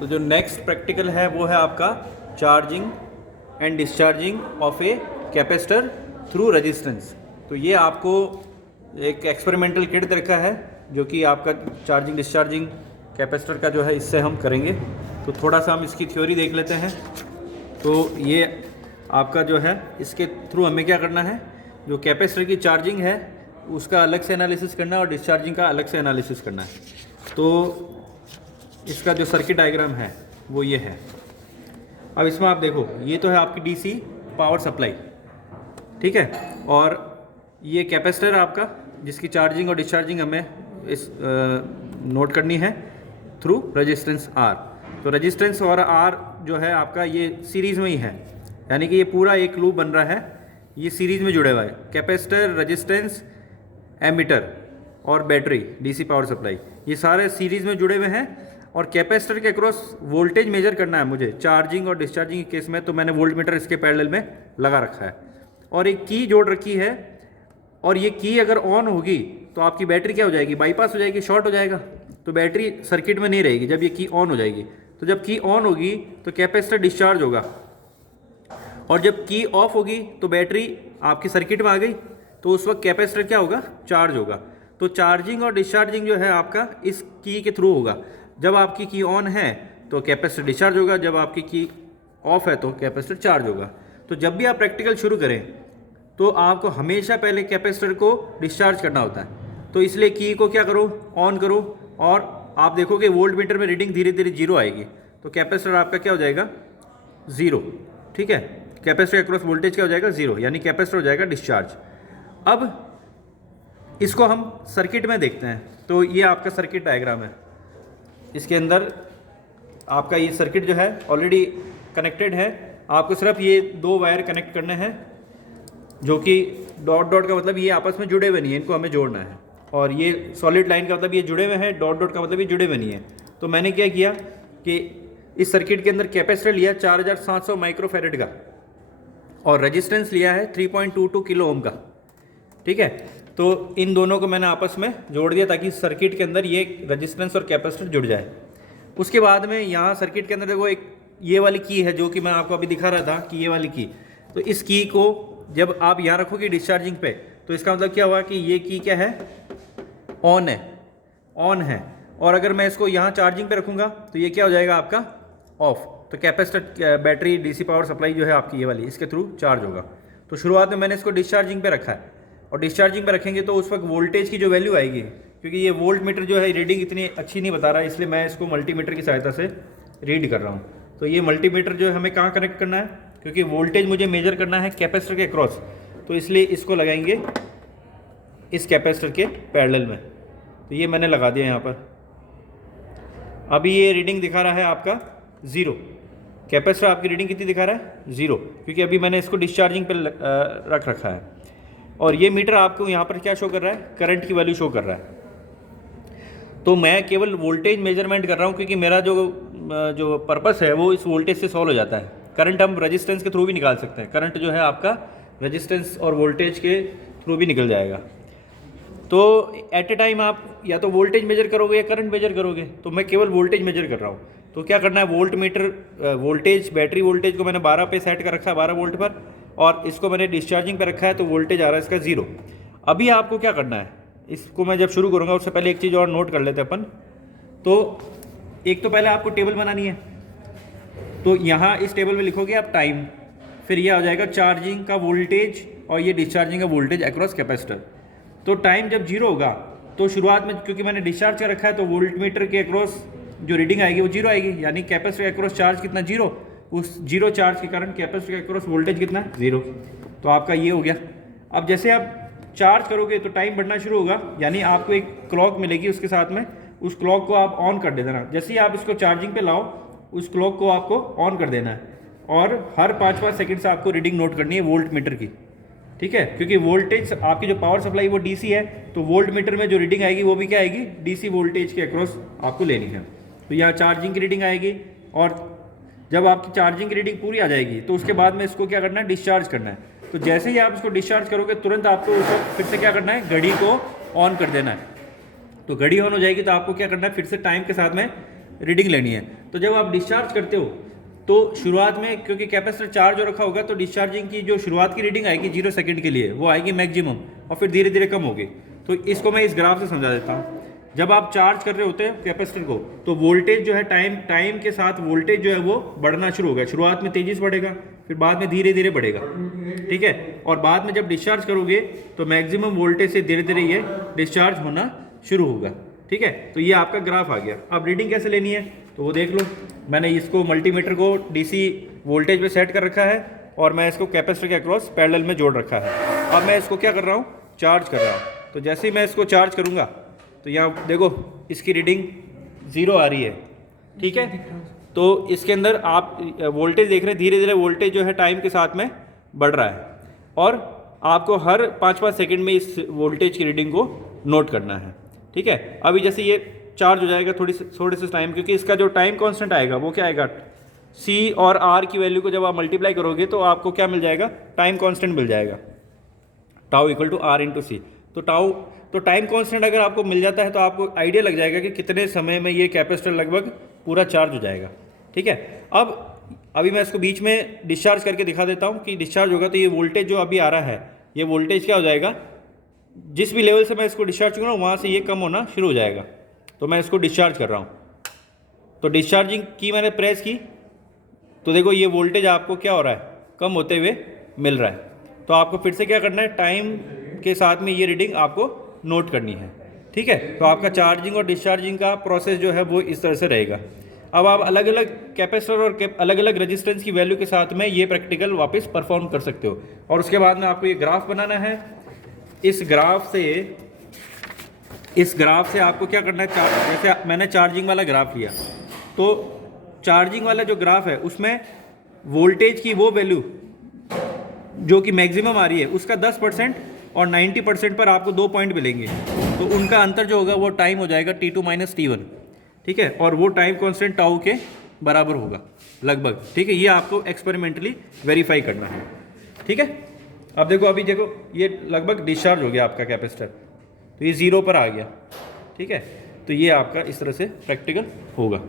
तो जो next practical है वो है आपका charging and discharging of a capacitor through resistance. तो ये आपको एक एक्सपेरिमेंटल किट दे रखा है जो कि आपका चार्जिंग डिस्चार्जिंग कैपेसिटर का जो है इससे हम करेंगे। तो थोड़ा सा हम इसकी थ्योरी देख लेते हैं। तो ये आपका जो है इसके थ्रू हमें क्या करना है, जो कैपेसिटर की चार्जिंग है उसका अलग से एनालिसिस करना है और डिस्चार्जिंग का अलग से एनालिसिस करना है। तो इसका जो सर्किट डायग्राम है वो ये है। अब इसमें आप देखो, ये तो है आपकी डीसी पावर सप्लाई, ठीक है, और ये कैपेसिटर आपका जिसकी चार्जिंग और डिस्चार्जिंग हमें इस नोट करनी है थ्रू रेजिस्टेंस आर। तो रेजिस्टेंस और आर जो है आपका ये सीरीज़ में ही है, यानी कि ये पूरा एक लूप बन रहा है, ये सीरीज़ में जुड़े हुआ है। कैपेसिटर, रेजिस्टेंस, एमीटर और बैटरी, डीसी पावर सप्लाई, ये सारे सीरीज़ में जुड़े हुए हैं। और कैपेसिटर के अक्रॉस वोल्टेज मेजर करना है मुझे चार्जिंग और डिस्चार्जिंग के केस में, तो मैंने वोल्ट मीटर इसके पैरेलल में लगा रखा है और एक की जोड़ रखी है। और ये की अगर ऑन होगी तो आपकी बैटरी क्या हो जाएगी, बाईपास हो जाएगी, शॉर्ट हो जाएगा, तो बैटरी सर्किट में नहीं रहेगी जब ये की ऑन हो जाएगी। तो जब की ऑन होगी तो कैपेसिटर डिस्चार्ज होगा, और जब की ऑफ होगी तो बैटरी आपकी सर्किट में आ गई, तो उस वक्त कैपेसिटर क्या होगा, चार्ज होगा। तो चार्जिंग और डिस्चार्जिंग जो है आपका इस की के थ्रू होगा। जब आपकी की ऑन है तो कैपेसिटर डिस्चार्ज होगा, जब आपकी की ऑफ है तो कैपेसिटर चार्ज होगा। तो जब भी आप प्रैक्टिकल शुरू करें तो आपको हमेशा पहले कैपेसिटर को डिस्चार्ज करना होता है। तो इसलिए की को क्या करो, ऑन करो, और आप देखोगे वोल्ट मीटर में रीडिंग धीरे धीरे जीरो आएगी, तो कैपेसिटर आपका क्या हो जाएगा, ज़ीरो, ठीक है। कैपेसिटर अक्रॉस वोल्टेज क्या हो जाएगा, ज़ीरो, यानी कैपेसिटर हो जाएगा डिस्चार्ज। अब इसको हम सर्किट में देखते हैं। तो ये आपका सर्किट डायग्राम है, इसके अंदर आपका ये सर्किट जो है ऑलरेडी कनेक्टेड है। आपको सिर्फ ये दो वायर कनेक्ट करने हैं, जो कि डॉट डॉट का मतलब ये आपस में जुड़े हुए नहीं है, इनको हमें जोड़ना है। और ये सॉलिड लाइन का मतलब ये जुड़े हुए हैं, डॉट डॉट का मतलब ये जुड़े हुए नहीं है। तो मैंने क्या किया कि इस सर्किट के अंदर कैपेसिटर लिया 4700 माइक्रोफेरेड का, और रेजिस्टेंस लिया है 3.22 किलो ओम का, ठीक है। तो इन दोनों को मैंने आपस में जोड़ दिया ताकि सर्किट के अंदर ये रेजिस्टेंस और कैपेसिटर जुड़ जाए। उसके बाद में यहाँ सर्किट के अंदर देखो एक ये वाली की है जो कि मैं आपको अभी दिखा रहा था कि ये वाली की। तो इस की को जब आप यहाँ रखोगे डिस्चार्जिंग पे, तो इसका मतलब क्या हुआ कि ये की क्या है, ऑन है, ऑन है। और अगर मैं इसको यहाँ चार्जिंग पे रखूँगा तो ये क्या हो जाएगा आपका, ऑफ। तो capacitor, battery, DC power supply जो है आपकी ये वाली, इसके थ्रू चार्ज होगा। तो शुरुआत में मैंने इसको डिस्चार्जिंग पे रखा है, और डिस्चार्जिंग पे रखेंगे तो उस वक्त वोल्टेज की जो वैल्यू आएगी, क्योंकि ये वोल्ट मीटर जो है रीडिंग इतनी अच्छी नहीं बता रहा है, इसलिए मैं इसको मल्टीमीटर की सहायता से रीड कर रहा हूँ। तो ये मल्टीमीटर जो है हमें कहाँ कनेक्ट करना है, क्योंकि वोल्टेज मुझे मेजर करना है कैपेसिटर के क्रॉस, तो इसलिए इसको लगाएंगे इस कैपेसिटर के पैरेलल में। तो ये मैंने लगा दिया यहाँ पर। अभी ये रीडिंग दिखा रहा है आपका ज़ीरो, कैपेसिटर आपकी रीडिंग कितनी दिखा रहा है, ज़ीरो, क्योंकि अभी मैंने इसको डिस्चार्जिंग पर रख रखा है। और ये मीटर आपको यहाँ पर क्या शो कर रहा है, करंट की वैल्यू शो कर रहा है। तो मैं केवल वोल्टेज मेजरमेंट कर रहा हूँ, क्योंकि मेरा जो पर्पस है वो इस वोल्टेज से सॉल्व हो जाता है। करंट हम रेजिस्टेंस के थ्रू भी निकाल सकते हैं, करंट जो है आपका रेजिस्टेंस और वोल्टेज के थ्रू भी निकल जाएगा। तो एट ए टाइम आप या तो वोल्टेज मेजर करोगे या करंट मेजर करोगे, तो मैं केवल वोल्टेज मेजर कर रहा हूँ। तो क्या करना है, volt meter voltage, battery voltage को मैंने 12 पे सेट कर रखा है, 12 वोल्ट पर, और इसको मैंने डिस्चार्जिंग पे रखा है, तो वोल्टेज आ रहा है इसका 0। अभी आपको क्या करना है, इसको मैं जब शुरू करूँगा उससे पहले एक चीज़ और नोट कर लेते हैं अपन। तो एक तो पहले आपको टेबल बनानी है, तो यहाँ इस टेबल में लिखोगे आप टाइम, फिर ये आ जाएगा चार्जिंग का वोल्टेज और ये डिस्चार्जिंग का वोल्टेज अक्रॉस कैपेसिटर। तो टाइम जब 0 होगा तो शुरुआत में क्योंकि मैंने डिस्चार्ज कर रखा है, तो वोल्ट मीटर के अक्रॉस जो रीडिंग आएगी वो 0 आएगी, यानी कैपेसिटर के अक्रॉस चार्ज कितना, 0। उस 0 चार्ज के कारण कैपेसिटर के अक्रॉस वोल्टेज कितना, 0। तो आपका ये हो गया। अब जैसे आप चार्ज करोगे तो टाइम बढ़ना शुरू होगा, यानी आपको एक क्लॉक मिलेगी उसके साथ में, उस क्लॉक को आप ऑन कर देना। जैसे ही आप इसको चार्जिंग पे लाओ, उस क्लॉक को आपको ऑन कर देना है, और हर 5-5 सेकंड से आपको रीडिंग नोट करनी है वोल्ट मीटर की, ठीक है। क्योंकि वोल्टेज आपकी जो पावर सप्लाई वो डीसी है, तो वोल्ट मीटर में जो रीडिंग आएगी वो भी क्या आएगी, डीसी वोल्टेज के अक्रॉस आपको लेनी है। तो यहाँ चार्जिंग की रीडिंग आएगी, और जब आपकी चार्जिंग की रीडिंग पूरी आ जाएगी तो उसके बाद में इसको क्या करना है, डिस्चार्ज करना है। तो जैसे ही आप इसको डिस्चार्ज करोगे तुरंत आपको उस वक्त फिर से क्या करना है, घड़ी को ऑन कर देना है। तो घड़ी ऑन हो जाएगी तो आपको क्या करना है, फिर से टाइम के साथ में रीडिंग लेनी है। तो जब आप डिस्चार्ज करते हो तो शुरुआत में क्योंकि कैपेसिटर चार्ज हो रखा होगा तो डिस्चार्जिंग की जो शुरुआत की रीडिंग आएगी 0 सेकंड के लिए वो आएगी मैक्सिमम, और फिर धीरे धीरे कम होगी। तो इसको मैं इस ग्राफ से समझा देता हूँ। जब आप चार्ज कर रहे होते हैं कैपेसिटर को तो वोल्टेज जो है टाइम के साथ वोल्टेज जो है वो बढ़ना शुरू होगा। शुरुआत में तेजी से बढ़ेगा, फिर बाद में धीरे धीरे बढ़ेगा, ठीक है। और बाद में जब डिस्चार्ज करोगे तो मैक्सिमम वोल्टेज से धीरे धीरे ये डिस्चार्ज होना शुरू होगा, ठीक है। तो ये आपका ग्राफ आ गया। अब रीडिंग कैसे लेनी है तो वो देख लो। मैंने इसको मल्टीमीटर को डीसी वोल्टेज पे सेट कर रखा है और मैं इसको कैपेसिटर के अक्रॉस पैरेलल में जोड़ रखा है। अब मैं इसको क्या कर रहा हूँ, चार्ज कर रहा हूँ। तो जैसे ही मैं इसको चार्ज करूँगा तो यहाँ देखो इसकी रीडिंग 0 आ रही है, ठीक है। तो इसके अंदर आप वोल्टेज देख रहे हैं, धीरे धीरे वोल्टेज जो है टाइम के साथ में बढ़ रहा है और आपको हर 5-5 सेकंड में इस वोल्टेज की रीडिंग को नोट करना है, ठीक है। अभी जैसे ये चार्ज हो जाएगा थोड़े से टाइम, क्योंकि इसका जो टाइम कांस्टेंट आएगा वो क्या आएगा, C और R की वैल्यू को जब आप मल्टीप्लाई करोगे तो आपको क्या मिल जाएगा, टाइम कांस्टेंट मिल जाएगा, tau equal to R into C. तो टाइम कांस्टेंट अगर आपको मिल जाता है तो आपको आइडिया लग जाएगा कि कितने समय में ये कैपेसिटर लगभग पूरा चार्ज हो जाएगा, ठीक है। अभी मैं इसको बीच में डिस्चार्ज करके दिखा देता हूँ कि डिस्चार्ज होगा तो ये वोल्टेज जो अभी आ रहा है ये वोल्टेज क्या हो जाएगा, जिस भी लेवल से मैं इसको डिस्चार्ज करूँगा वहाँ से ये कम होना शुरू हो जाएगा। तो मैं इसको डिस्चार्ज कर रहा हूँ, तो डिस्चार्जिंग की मैंने प्रेस की तो देखो ये वोल्टेज आपको क्या हो रहा है, कम होते हुए मिल रहा है। तो आपको फिर से क्या करना है, टाइम के साथ में ये रीडिंग आपको नोट करनी है, ठीक है। तो आपका चार्जिंग और डिस्चार्जिंग का प्रोसेस जो है वो इस तरह से रहेगा। अब आप अलग अलग कैपेसिटर और अलग अलग रेजिस्टेंस की वैल्यू के साथ में ये प्रैक्टिकल वापस परफॉर्म कर सकते हो। और उसके बाद में आपको ये ग्राफ बनाना है। इस ग्राफ से आपको क्या करना है, जैसे मैंने चार्जिंग वाला ग्राफ लिया तो चार्जिंग वाला जो ग्राफ है उसमें वोल्टेज की वो वैल्यू जो कि मैक्सिमम आ रही है उसका 10% और 90% पर आपको 2 पॉइंट मिलेंगे। तो उनका अंतर जो होगा वो टाइम हो जाएगा T2 - T1, ठीक है। और वो टाइम कांस्टेंट टाउ के बराबर होगा लगभग, ठीक है। ये आपको एक्सपेरिमेंटली वेरीफाई करना है, ठीक है। अब देखो अभी देखो ये लगभग डिस्चार्ज हो गया आपका कैपेसिटर, तो ये 0 पर आ गया, ठीक है। तो ये आपका इस तरह से प्रैक्टिकल होगा।